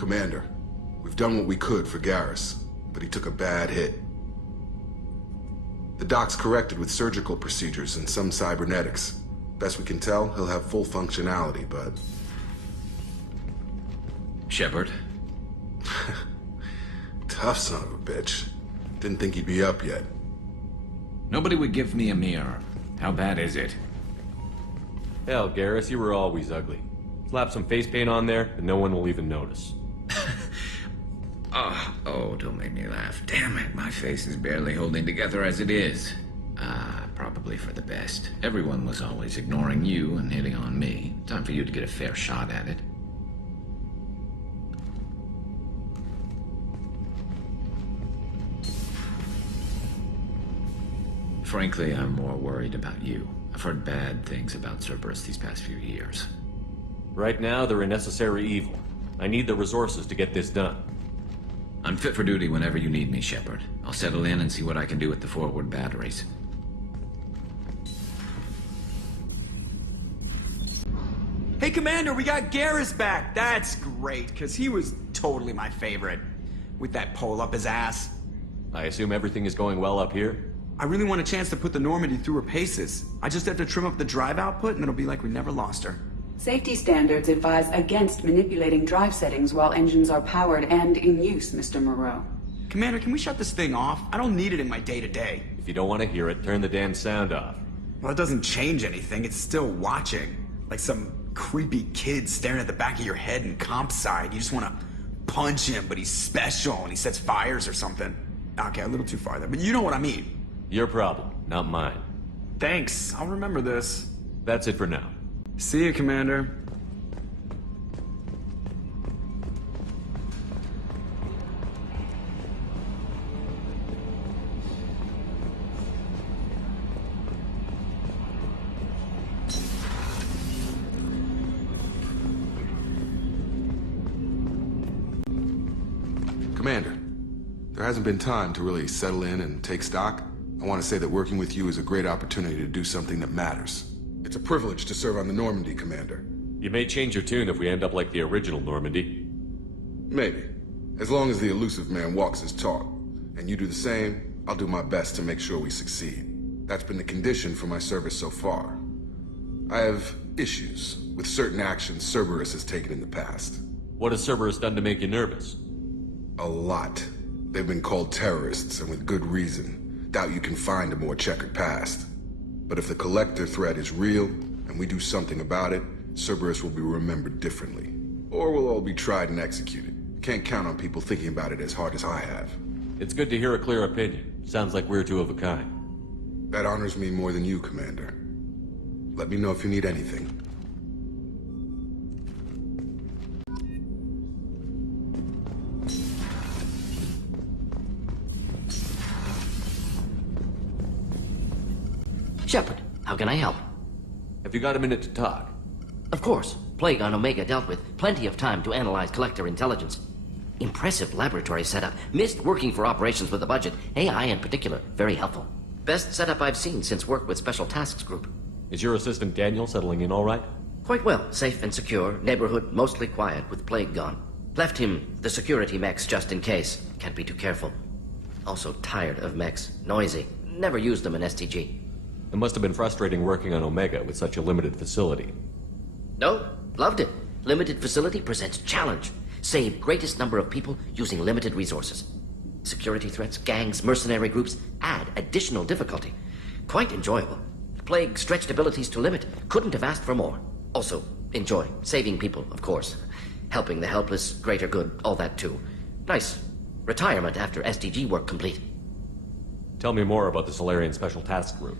Commander, we've done what we could for Garrus, but he took a bad hit. The doc's corrected with surgical procedures and some cybernetics. Best we can tell, he'll have full functionality, but... Shepard? Tough son of a bitch. Didn't think he'd be up yet. Nobody would give me a mirror. How bad is it? Hell, Garrus, you were always ugly. Slap some face paint on there, and no one will even notice. Oh, don't make me laugh. Damn it, my face is barely holding together as it is. Probably for the best. Everyone was always ignoring you and hitting on me. Time for you to get a fair shot at it. Frankly, I'm more worried about you. I've heard bad things about Cerberus these past few years. Right now, they're a necessary evil. I need the resources to get this done. I'm fit for duty whenever you need me, Shepard. I'll settle in and see what I can do with the forward batteries. Hey, Commander, we got Garrus back. That's great, because he was totally my favorite. With that pole up his ass. I assume everything is going well up here? I really want a chance to put the Normandy through her paces. I just have to trim up the drive output, and it'll be like we never lost her. Safety standards advise against manipulating drive settings while engines are powered and in use, Mr. Moreau. Commander, can we shut this thing off? I don't need it in my day-to-day. If you don't want to hear it, turn the damn sound off. Well, it doesn't change anything. It's still watching. Like some creepy kid staring at the back of your head in comp side. You just want to punch him, but he's special and he sets fires or something. Okay, a little too far there, but you know what I mean. Your problem, not mine. Thanks, I'll remember this. That's it for now. See you, Commander. Commander, there hasn't been time to really settle in and take stock. I want to say that working with you is a great opportunity to do something that matters. It's a privilege to serve on the Normandy, Commander. You may change your tune if we end up like the original Normandy. Maybe. As long as the elusive man walks his talk, and you do the same, I'll do my best to make sure we succeed. That's been the condition for my service so far. I have issues with certain actions Cerberus has taken in the past. What has Cerberus done to make you nervous? A lot. They've been called terrorists, and with good reason. Doubt you can find a more checkered past. But if the Collector threat is real, and we do something about it, Cerberus will be remembered differently. Or we'll all be tried and executed. Can't count on people thinking about it as hard as I have. It's good to hear a clear opinion. Sounds like we're two of a kind. That honors me more than you, Commander. Let me know if you need anything. Shepard, how can I help? Have you got a minute to talk? Of course. Plague on Omega dealt with. Plenty of time to analyze Collector intelligence. Impressive laboratory setup. Missed working for operations with a budget. AI in particular. Very helpful. Best setup I've seen since work with Special Tasks Group. Is your assistant Daniel settling in all right? Quite well. Safe and secure. Neighborhood mostly quiet with Plague gone. Left him the security mechs just in case. Can't be too careful. Also tired of mechs. Noisy. Never used them in STG. It must have been frustrating working on Omega with such a limited facility. No, loved it. Limited facility presents challenge. Save greatest number of people using limited resources. Security threats, gangs, mercenary groups add additional difficulty. Quite enjoyable. Plague stretched abilities to limit. Couldn't have asked for more. Also, enjoy. Saving people, of course. Helping the helpless, greater good, all that too. Nice. Retirement after SDG work complete. Tell me more about the Solarian Special Task Group.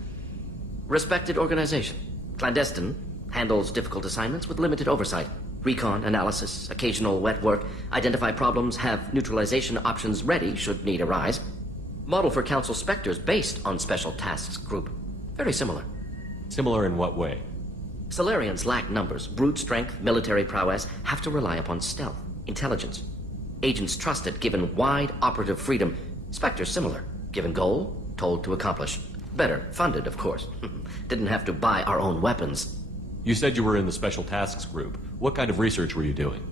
Respected organization. Clandestine. Handles difficult assignments with limited oversight. Recon, analysis, occasional wet work. Identify problems, have neutralization options ready should need arise. Model for Council Spectres based on Special Tasks Group. Very similar. Similar in what way? Solarians lack numbers, brute strength, military prowess, have to rely upon stealth, intelligence. Agents trusted, given wide operative freedom. Spectres similar, given goal, told to accomplish. Better, funded, of course. Didn't have to buy our own weapons. You said you were in the Special Tasks Group. What kind of research were you doing?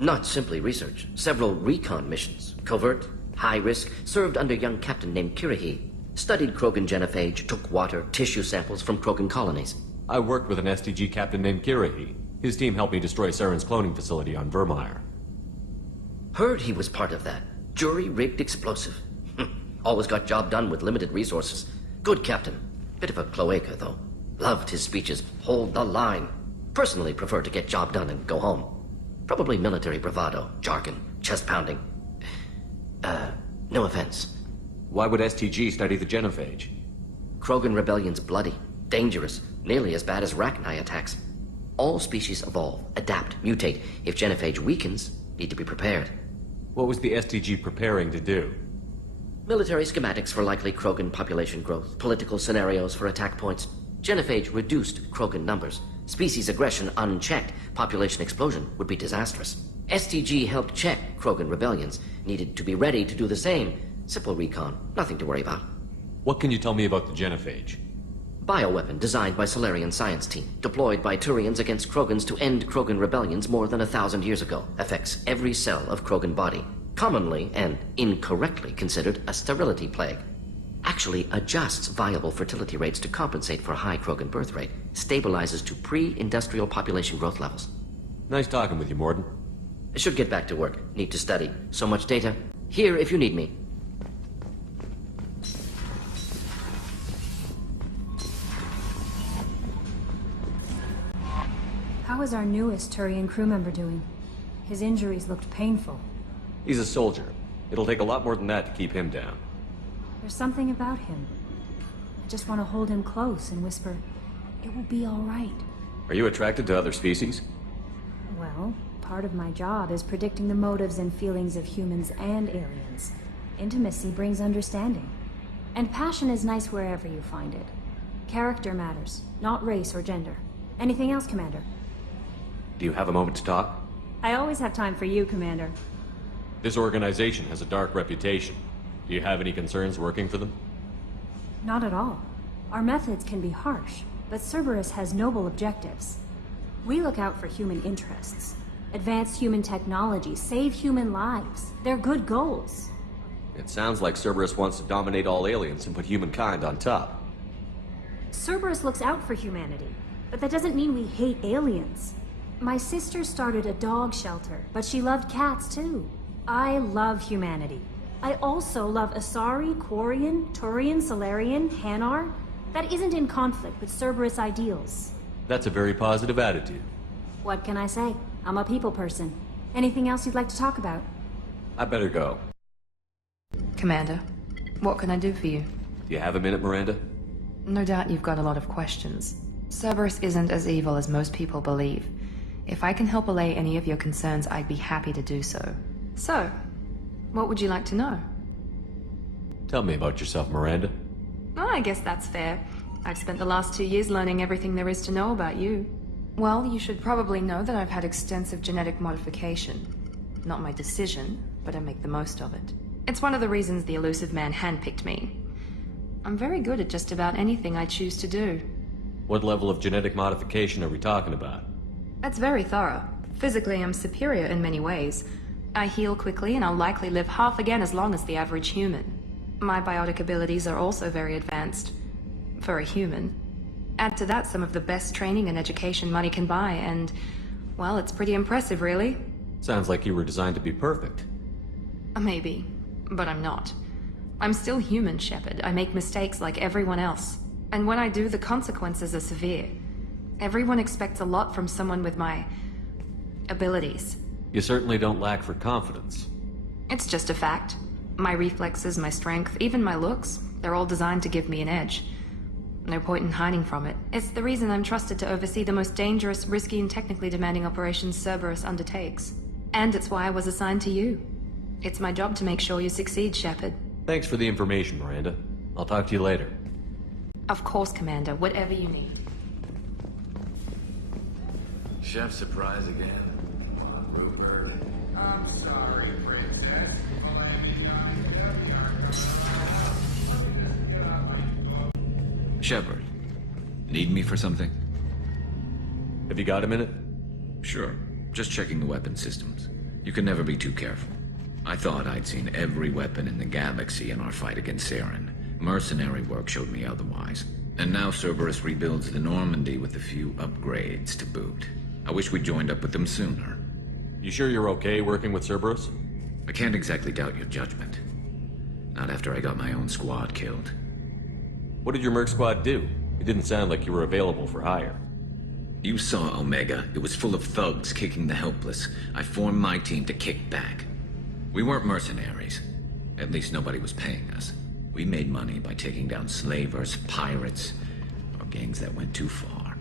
Not simply research. Several recon missions, covert, high risk, served under a young captain named Kirahi. Studied Krogan genophage, took water, tissue samples from Krogan colonies. I worked with an STG captain named Kirahi. His team helped me destroy Saren's cloning facility on Vermeer. Heard he was part of that. Jury-rigged explosive. Always got job done with limited resources. Good captain. Bit of a cloaca, though. Loved his speeches. Hold the line. Personally prefer to get job done and go home. Probably military bravado, jargon, chest pounding. No offense. Why would STG study the genophage? Krogan rebellion's bloody, dangerous, nearly as bad as Rachni attacks. All species evolve, adapt, mutate. If genophage weakens, need to be prepared. What was the STG preparing to do? Military schematics for likely Krogan population growth, political scenarios for attack points. Genophage reduced Krogan numbers. Species aggression unchecked, population explosion would be disastrous. STG helped check Krogan rebellions, needed to be ready to do the same. Simple recon, nothing to worry about. What can you tell me about the genophage? Bioweapon designed by Solarian science team, deployed by Turians against Krogans to end Krogan rebellions more than 1,000 years ago. Affects every cell of Krogan body. Commonly and incorrectly considered a sterility plague. Actually adjusts viable fertility rates to compensate for a high Krogan birth rate. Stabilizes to pre-industrial population growth levels. Nice talking with you, Morden. I should get back to work. Need to study. So much data. Here if you need me. How is our newest Turian crew member doing? His injuries looked painful. He's a soldier. It'll take a lot more than that to keep him down. There's something about him. I just want to hold him close and whisper, "It will be all right." Are you attracted to other species? Well, part of my job is predicting the motives and feelings of humans and aliens. Intimacy brings understanding. And passion is nice wherever you find it. Character matters, not race or gender. Anything else, Commander? Do you have a moment to talk? I always have time for you, Commander. This organization has a dark reputation. Do you have any concerns working for them? Not at all. Our methods can be harsh, but Cerberus has noble objectives. We look out for human interests. Advance human technology, save human lives. They're good goals. It sounds like Cerberus wants to dominate all aliens and put humankind on top. Cerberus looks out for humanity, but that doesn't mean we hate aliens. My sister started a dog shelter, but she loved cats too. I love humanity. I also love Asari, Quarian, Turian, Solarian, Hanar. That isn't in conflict with Cerberus ideals. That's a very positive attitude. What can I say? I'm a people person. Anything else you'd like to talk about? I better go. Commander, what can I do for you? Do you have a minute, Miranda? No doubt you've got a lot of questions. Cerberus isn't as evil as most people believe. If I can help allay any of your concerns, I'd be happy to do so. So, what would you like to know? Tell me about yourself, Miranda. Oh, I guess that's fair. I've spent the last 2 years learning everything there is to know about you. Well, you should probably know that I've had extensive genetic modification. Not my decision, but I make the most of it. It's one of the reasons the elusive man handpicked me. I'm very good at just about anything I choose to do. What level of genetic modification are we talking about? That's very thorough. Physically, I'm superior in many ways. I heal quickly, and I'll likely live half again as long as the average human. My biotic abilities are also very advanced. For a human. Add to that some of the best training and education money can buy, and... well, it's pretty impressive, really. Sounds like you were designed to be perfect. Maybe, but I'm not. I'm still human, Shepard. I make mistakes like everyone else. And when I do, the consequences are severe. Everyone expects a lot from someone with my... abilities. You certainly don't lack for confidence. It's just a fact. My reflexes, my strength, even my looks, they're all designed to give me an edge. No point in hiding from it. It's the reason I'm trusted to oversee the most dangerous, risky, and technically demanding operations Cerberus undertakes. And it's why I was assigned to you. It's my job to make sure you succeed, Shepard. Thanks for the information, Miranda. I'll talk to you later. Of course, Commander. Whatever you need. Chef surprise again. I'm sorry, Princess. Shepard, need me for something? Have you got a minute? Sure. Just checking the weapon systems. You can never be too careful. I thought I'd seen every weapon in the galaxy in our fight against Saren. Mercenary work showed me otherwise. And now Cerberus rebuilds the Normandy with a few upgrades to boot. I wish we'd joined up with them sooner. You sure you're okay working with Cerberus? I can't exactly doubt your judgment. Not after I got my own squad killed. What did your merc squad do? It didn't sound like you were available for hire. You saw Omega. It was full of thugs kicking the helpless. I formed my team to kick back. We weren't mercenaries. At least nobody was paying us. We made money by taking down slavers, pirates, or gangs that went too far.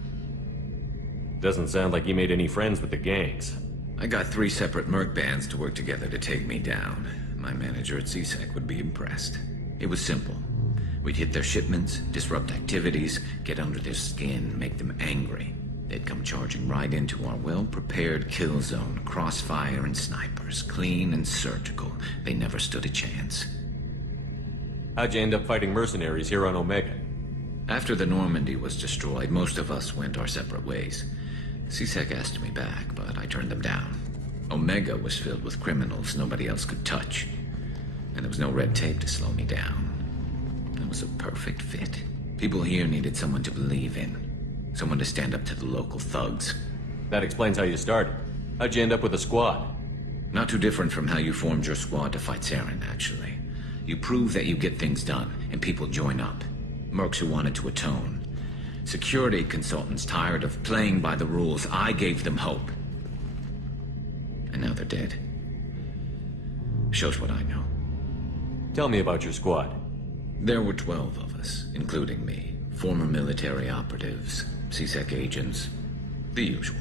Doesn't sound like you made any friends with the gangs. I got 3 separate merc bands to work together to take me down. My manager at CSEC would be impressed. It was simple. We'd hit their shipments, disrupt activities, get under their skin, make them angry. They'd come charging right into our well-prepared kill zone, crossfire and snipers, clean and surgical. They never stood a chance. How'd you end up fighting mercenaries here on Omega? After the Normandy was destroyed, most of us went our separate ways. CSEC asked me back, but I turned them down. Omega was filled with criminals nobody else could touch, and there was no red tape to slow me down. It was a perfect fit. People here needed someone to believe in. Someone to stand up to the local thugs. That explains how you started. How'd you end up with a squad? Not too different from how you formed your squad to fight Saren, actually. You prove that you get things done, and people join up. Mercs who wanted to atone. Security consultants tired of playing by the rules. I gave them hope. And now they're dead. Shows what I know. Tell me about your squad. There were 12 of us, including me. Former military operatives, CSEC agents, the usual.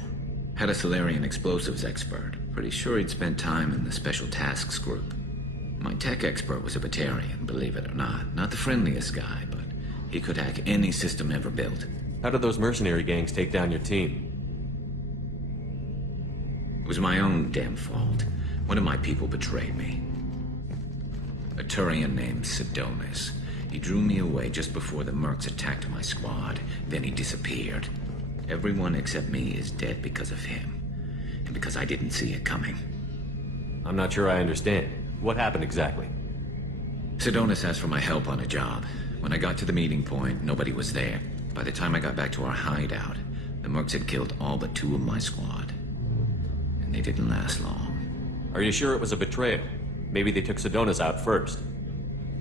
Had a Solarian explosives expert. Pretty sure he'd spent time in the Special Tasks Group. My tech expert was a Batarian, believe it or not. Not the friendliest guy, but he could hack any system ever built. How did those mercenary gangs take down your team? It was my own damn fault. One of my people betrayed me. A Turian named Sidonis. He drew me away just before the mercs attacked my squad. Then he disappeared. Everyone except me is dead because of him. And because I didn't see it coming. I'm not sure I understand. What happened exactly? Sidonis asked for my help on a job. When I got to the meeting point, nobody was there. By the time I got back to our hideout, the mercs had killed all but 2 of my squad. And they didn't last long. Are you sure it was a betrayal? Maybe they took Sidonis out first.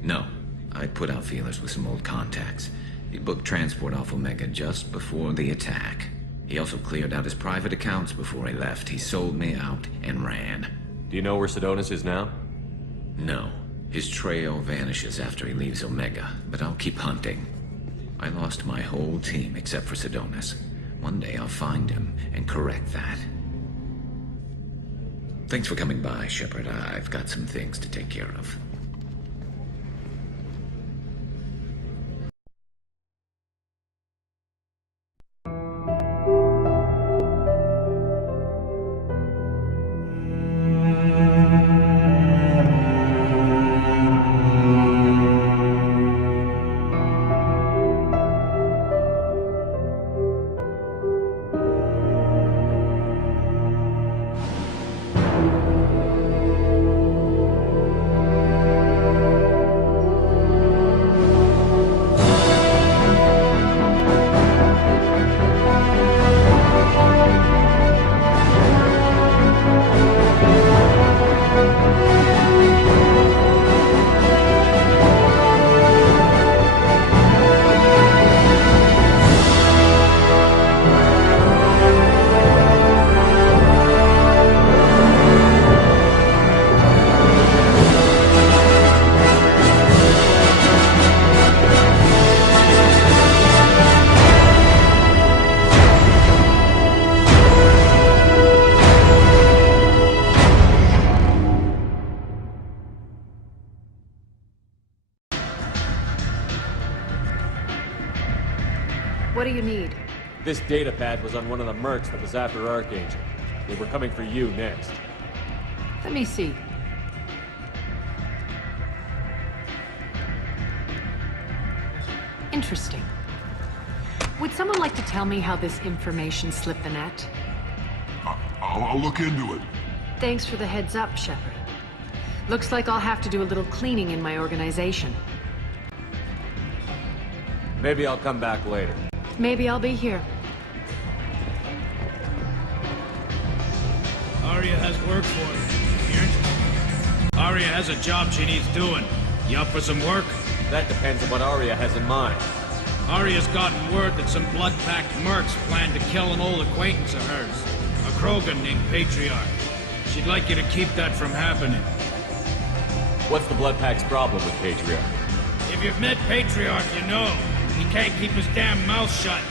No. I put out feelers with some old contacts. He booked transport off Omega just before the attack. He also cleared out his private accounts before he left. He sold me out and ran. Do you know where Sidonis is now? No. His trail vanishes after he leaves Omega, but I'll keep hunting. I lost my whole team except for Sidonis. One day I'll find him and correct that. Thanks for coming by, Shepard. I've got some things to take care of. What do you need? This data pad was on one of the mercs that was after Archangel. They were coming for you next. Let me see. Interesting. Would someone like to tell me how this information slipped the net? I'll look into it. Thanks for the heads up, Shepard. Looks like I'll have to do a little cleaning in my organization. Maybe I'll come back later. Maybe I'll be here. Aria has work for you. Hear? Aria has a job she needs doing. You up for some work? That depends on what Aria has in mind. Aria's gotten word that some blood-packed mercs plan to kill an old acquaintance of hers. A Krogan named Patriarch. She'd like you to keep that from happening. What's the Blood Pack's problem with Patriarch? If you've met Patriarch, you know. He can't keep his damn mouth shut.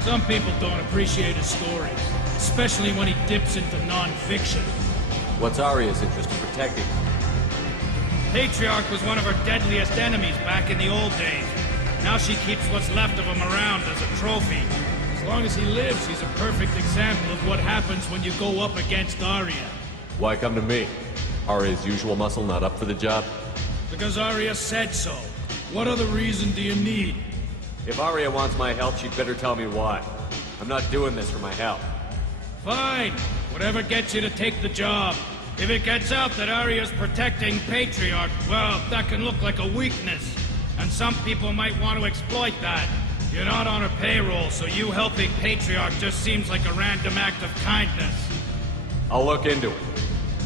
Some people don't appreciate his stories. Especially when he dips into non-fiction. What's Aria's interest in protecting him? Patriarch was one of her deadliest enemies back in the old days. Now she keeps what's left of him around as a trophy. As long as he lives, he's a perfect example of what happens when you go up against Aria. Why come to me? Aria's usual muscle not up for the job? Because Aria said so. What other reason do you need? If Aria wants my help, she'd better tell me why. I'm not doing this for my help. Fine. Whatever gets you to take the job. If it gets out that Aria's protecting Patriarch, well, that can look like a weakness. And some people might want to exploit that. You're not on her payroll, so you helping Patriarch just seems like a random act of kindness. I'll look into it.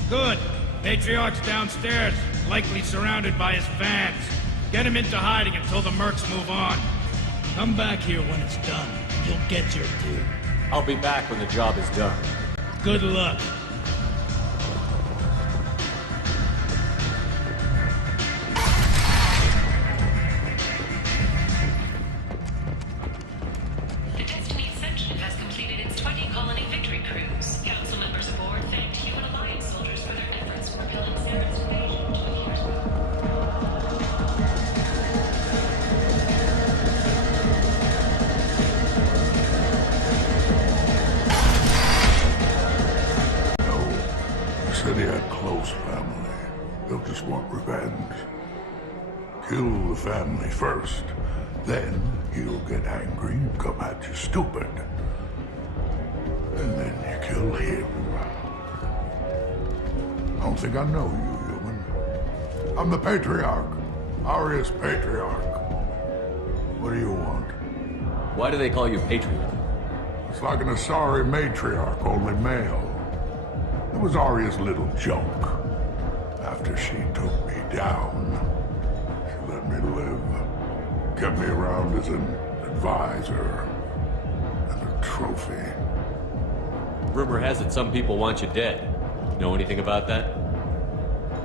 Good. Patriarch's downstairs, likely surrounded by his fans. Get him into hiding until the mercs move on. Come back here when it's done. You'll get your due. I'll be back when the job is done. Good luck. The Destiny Ascension has completed its 20 colony victory cruise. Council members aboard thanked Human Alliance soldiers for their efforts repelling Sarah's invasion 2 years ago. Said he had close family. They'll just want revenge. Kill the family first. Then he'll get angry and come at you stupid. And then you kill him. I don't think I know you, human. I'm the Patriarch. Aria's Patriarch. What do you want? Why do they call you Patriarch? It's like an Asari matriarch, only male. It was Aria's little joke. After she took me down, she let me live. Kept me around as an advisor and a trophy. Rumor has it some people want you dead. Know anything about that?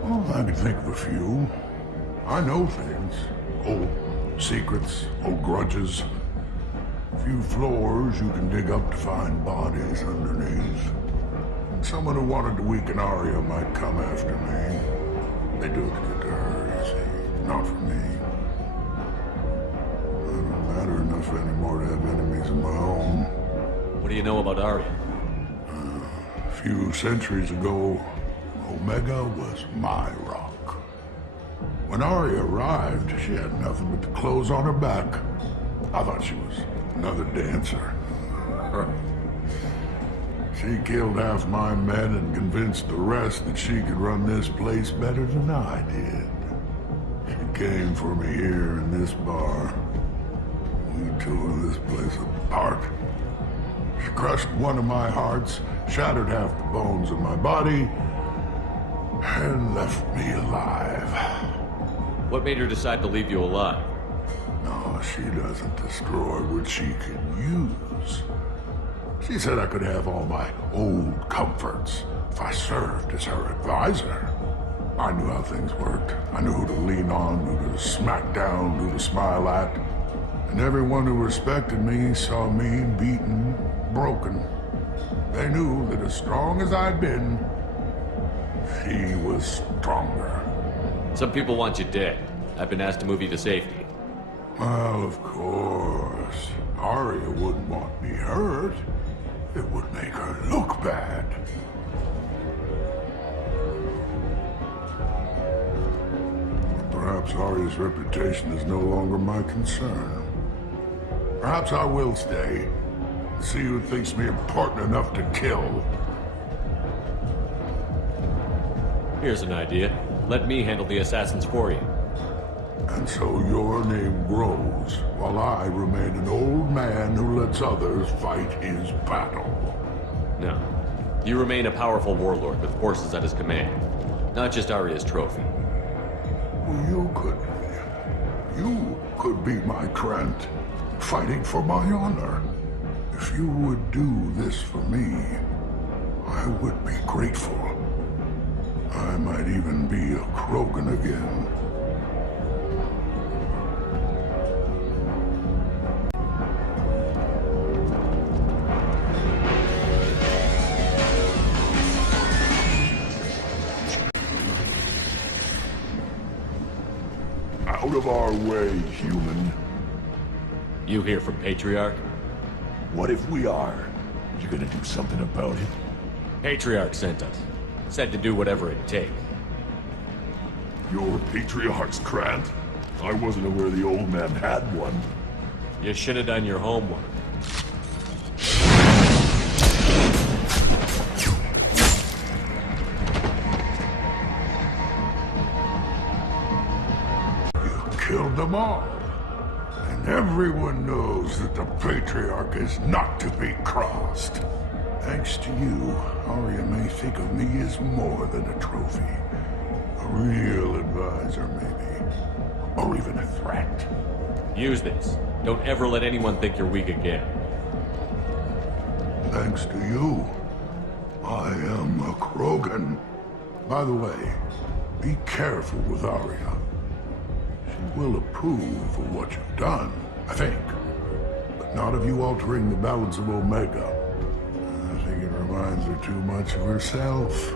Well, I can think of a few. I know things. Old secrets, old grudges. A few floors you can dig up to find bodies underneath. Someone who wanted to weaken Aria might come after me. They do it to get to her, you see. Not for me. I don't matter enough anymore to have enemies of my own. What do you know about Aria? A few centuries ago, Omega was my rock. When Aria arrived, she had nothing but the clothes on her back. I thought she was another dancer. She killed half my men and convinced the rest that she could run this place better than I did. She came for me here in this bar. We tore this place apart. She crushed one of my hearts, shattered half the bones of my body, and left me alive. What made her decide to leave you alive? No, she doesn't destroy what she can use. She said I could have all my old comforts if I served as her advisor. I knew how things worked. I knew who to lean on, who to smack down, who to smile at. And everyone who respected me saw me beaten, broken. They knew that as strong as I'd been, she was stronger. Some people want you dead. I've been asked to move you to safety. Well, of course. Aria wouldn't want me hurt. It would make her look bad. Perhaps Aria's reputation is no longer my concern. Perhaps I will stay. See who thinks me important enough to kill. Here's an idea. Let me handle the assassins for you. And so your name grows, while I remain an old man who lets others fight his battle. No. You remain a powerful warlord with forces at his command. Not just Aria's trophy. You could be my Trent, fighting for my honor. If you would do this for me, I would be grateful. I might even be a Krogan again. Out of our way, human. You here from Patriarch? What if we are? You gonna do something about it? Patriarch sent us. Said to do whatever it takes. You're Patriarch's Krant? I wasn't aware the old man had one. You should have done your homework. Killed them all. And everyone knows that the Patriarch is not to be crossed. Thanks to you, Aria may think of me as more than a trophy. A real advisor, maybe. Or even a threat. Use this. Don't ever let anyone think you're weak again. Thanks to you, I am a Krogan. By the way, be careful with Aria. She will approve of what you've done, I think. But not of you altering the balance of Omega. I think it reminds her too much of herself.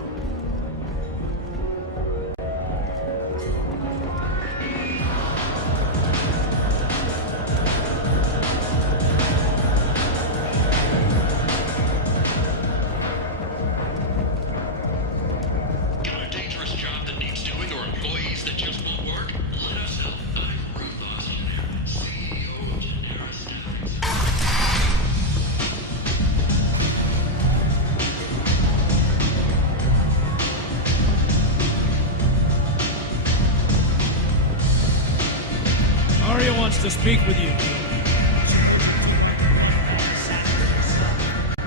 Aria wants to speak with you.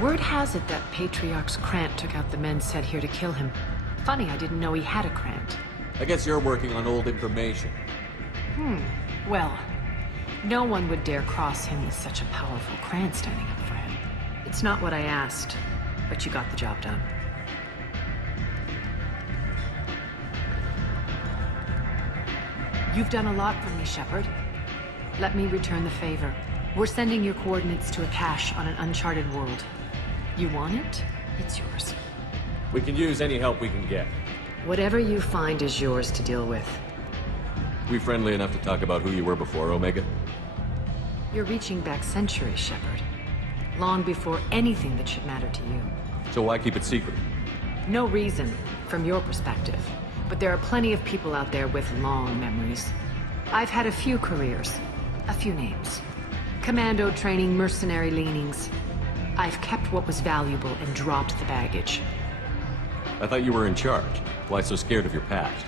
Word has it that Patriarch's Krant took out the men sent here to kill him. Funny, I didn't know he had a Krant. I guess you're working on old information. Well, no one would dare cross him with such a powerful Krant standing up for him. It's not what I asked, but you got the job done. You've done a lot for me, Shepard. Let me return the favor. We're sending your coordinates to a cache on an uncharted world. You want it? It's yours. We can use any help we can get. Whatever you find is yours to deal with. We friendly enough to talk about who you were before, Omega? You're reaching back centuries, Shepard. Long before anything that should matter to you. So why keep it secret? No reason, from your perspective. But there are plenty of people out there with long memories. I've had a few careers, a few names. Commando training, mercenary leanings. I've kept what was valuable and dropped the baggage. I thought you were in charge. Why so scared of your past?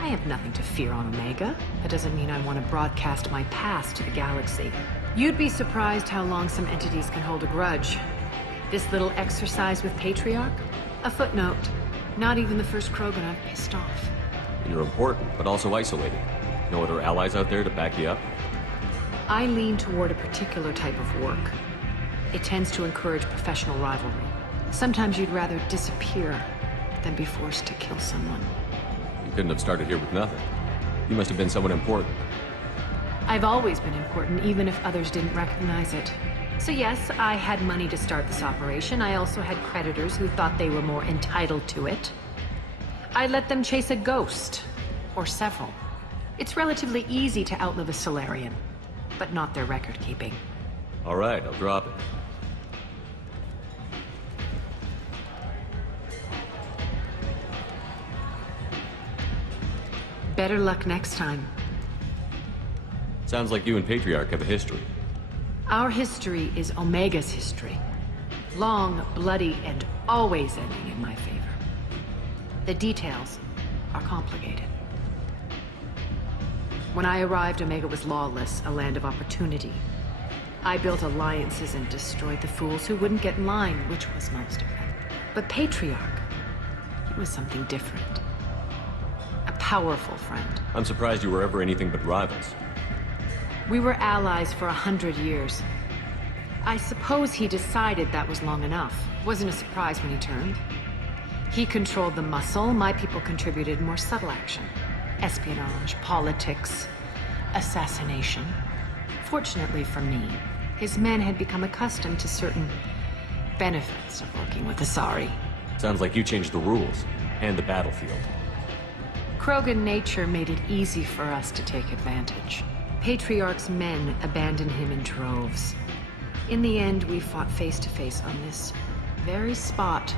I have nothing to fear on Omega. That doesn't mean I want to broadcast my past to the galaxy. You'd be surprised how long some entities can hold a grudge. This little exercise with Patriarch? A footnote. Not even the first Krogan I've pissed off. You're important, but also isolated. No other allies out there to back you up? I lean toward a particular type of work. It tends to encourage professional rivalry. Sometimes you'd rather disappear than be forced to kill someone. You couldn't have started here with nothing. You must have been someone important. I've always been important, even if others didn't recognize it. So yes, I had money to start this operation. I also had creditors who thought they were more entitled to it. I let them chase a ghost, or several. It's relatively easy to outlive a Solarian, but not their record-keeping. All right, I'll drop it. Better luck next time. Sounds like you and Patriarch have a history. Our history is Omega's history. Long, bloody, and always ending in my favor. The details are complicated. When I arrived, Omega was lawless, a land of opportunity. I built alliances and destroyed the fools who wouldn't get in line, which was most of them. But Patriarch, he was something different. A powerful friend. I'm surprised you were ever anything but rivals. We were allies for 100 years. I suppose he decided that was long enough. Wasn't a surprise when he turned. He controlled the muscle, my people contributed more subtle action. Espionage, politics, assassination. Fortunately for me, his men had become accustomed to certain benefits of working with Asari. Sounds like you changed the rules, and the battlefield. Krogan nature made it easy for us to take advantage. Patriarch's men abandoned him in droves. In the end, we fought face to face on this very spot.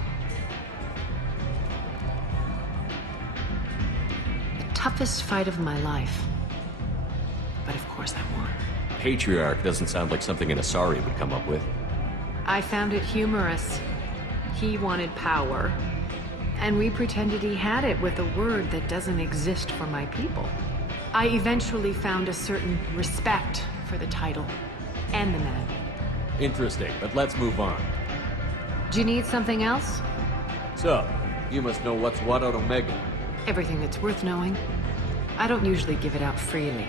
The toughest fight of my life. But of course I won. Patriarch doesn't sound like something an Asari would come up with. I found it humorous. He wanted power, and we pretended he had it with a word that doesn't exist for my people. I eventually found a certain respect for the title and the man. Interesting, but let's move on. Do you need something else? So, you must know what's what out Omega. Everything that's worth knowing. I don't usually give it out freely.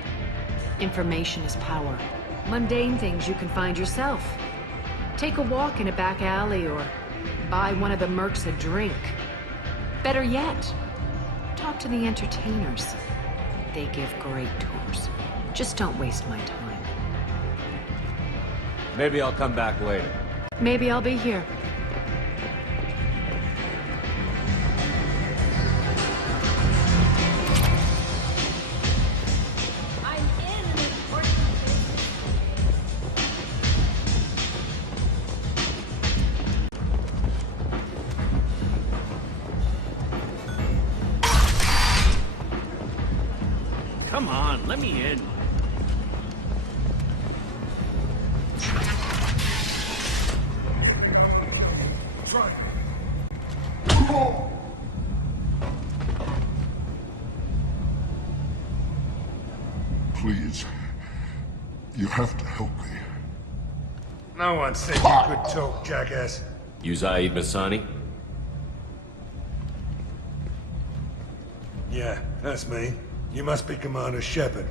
Information is power. Mundane things you can find yourself. Take a walk in a back alley or buy one of the mercs a drink. Better yet, talk to the entertainers. They give great tours. Just don't waste my time. Maybe I'll come back later. Maybe I'll be here. Come on, let me in. Please, you have to help me. No one said you could talk, jackass. You Zaid Masani? Yeah, that's me. You must be Commander Shepard.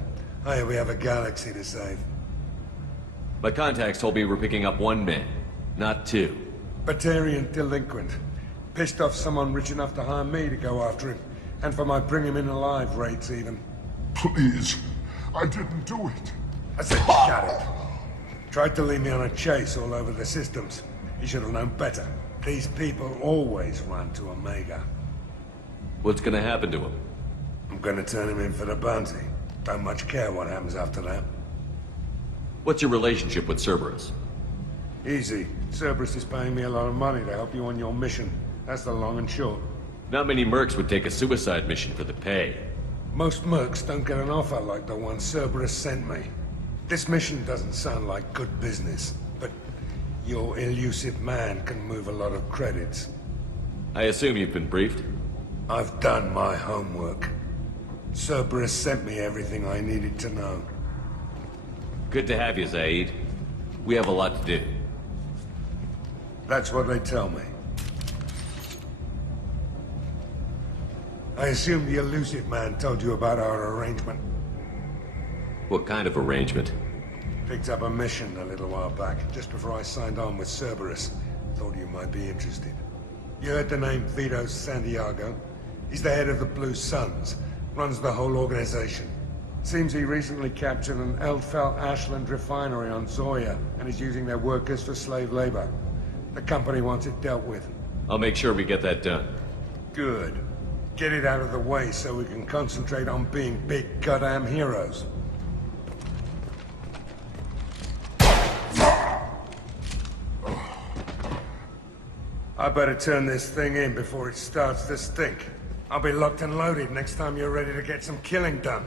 I hear we have a galaxy to save. My contacts told me we're picking up one man, not two. Batarian delinquent. Pissed off someone rich enough to hire me to go after him. And for my bring him in alive rates, even. Please, I didn't do it. I said shut it. Tried to lead me on a chase all over the systems. He should have known better. These people always run to Omega. What's gonna happen to him? I'm gonna turn him in for the bounty. Don't much care what happens after that. What's your relationship with Cerberus? Easy. Cerberus is paying me a lot of money to help you on your mission. That's the long and short. Not many mercs would take a suicide mission for the pay. Most mercs don't get an offer like the one Cerberus sent me. This mission doesn't sound like good business, but your elusive man can move a lot of credits. I assume you've been briefed? I've done my homework. Cerberus sent me everything I needed to know. Good to have you, Zaid. We have a lot to do. That's what they tell me. I assume the elusive man told you about our arrangement. What kind of arrangement? Picked up a mission a little while back, just before I signed on with Cerberus. Thought you might be interested. You heard the name Vito Santiago? He's the head of the Blue Suns, runs the whole organization. Seems he recently captured an Eldfell Ashland refinery on Zoya, and is using their workers for slave labor. The company wants it dealt with. I'll make sure we get that done. Good. Get it out of the way so we can concentrate on being big goddamn heroes. I better turn this thing in before it starts to stink. I'll be locked and loaded next time you're ready to get some killing done.